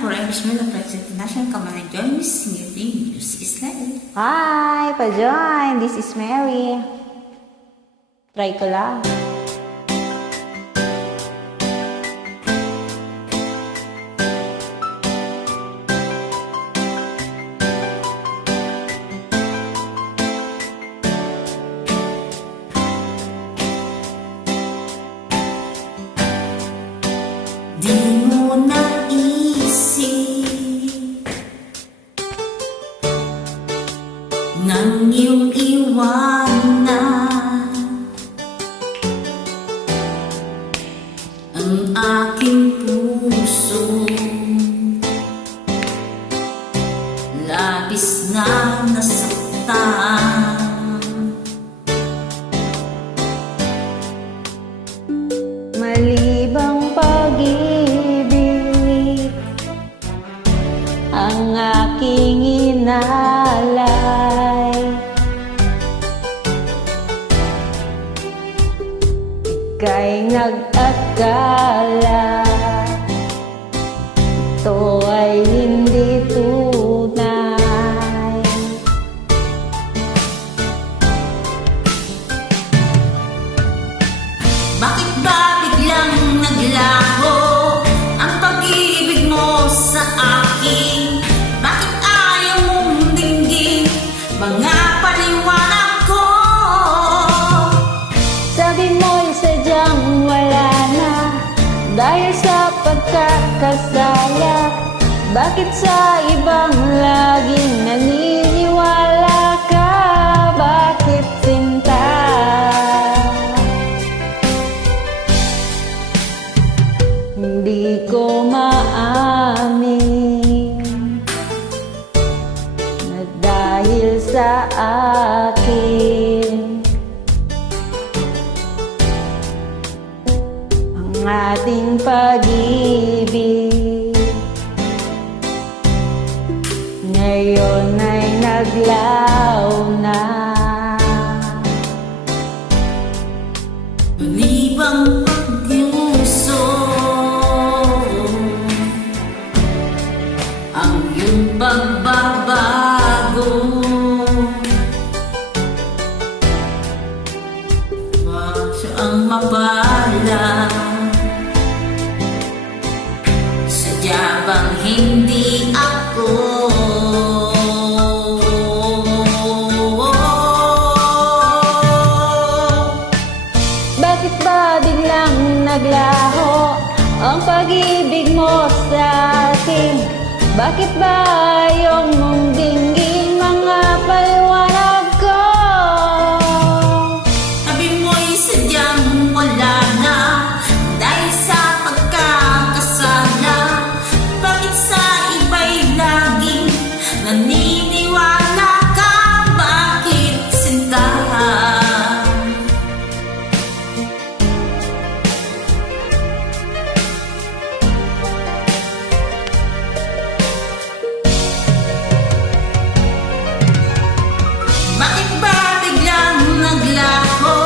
Forever Smile of Flex International. Come on and join me singing Music is Life. Hi! Pa-join! This is Mary. Try ko lang. Di mo naisip nang iyong iwanan ang aking puso, labis na nasaktan. Malibang pag-ibig ang aking inalay. Ika'y nag-akala ito ay hindi tunay. Bakit ba biglang naglaho ang pag-ibig mo sa akin? Bakit ayaw mong dinggin mga paliwanag ko? Sabi mo'y sadyang wala na dahil sa pagkakasala. Bakit sa ibang laging naniniwala ka? Bakit sinta? Hindi ko maamin na dahil sa akin ang ating pag-ibig ngayon ay naglaw na. Malibang pag-iuso ang iyong pagbabago, siya ang mapala. Sadya bang hindi ako Bakit ba biglang naglaho ang pag-ibig mo sa akin? Bakit ba ayaw mong dinggin mga paliwanag ko? sabi mo'y sadyang wala na dahil sa pagkakasala. Bakit sa iba'y laging naniniwala ka? Bakit sinta? Bakit ba biglang naglaho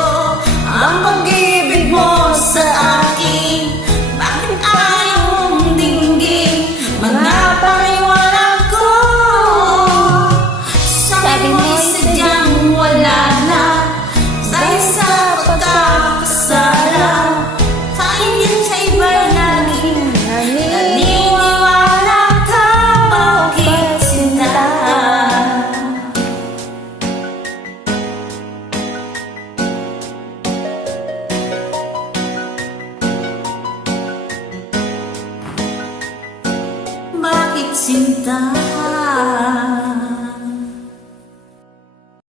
ang pag-ibig mo sa akin? Bakit ayaw mong dinggin mga paliwanag ko? Sabi mo'y sadyang wala na dahil sa pagkakasala. Sa inyo sa iba'y laging naniniwala ka. Bakit sinta? Bakit sinta?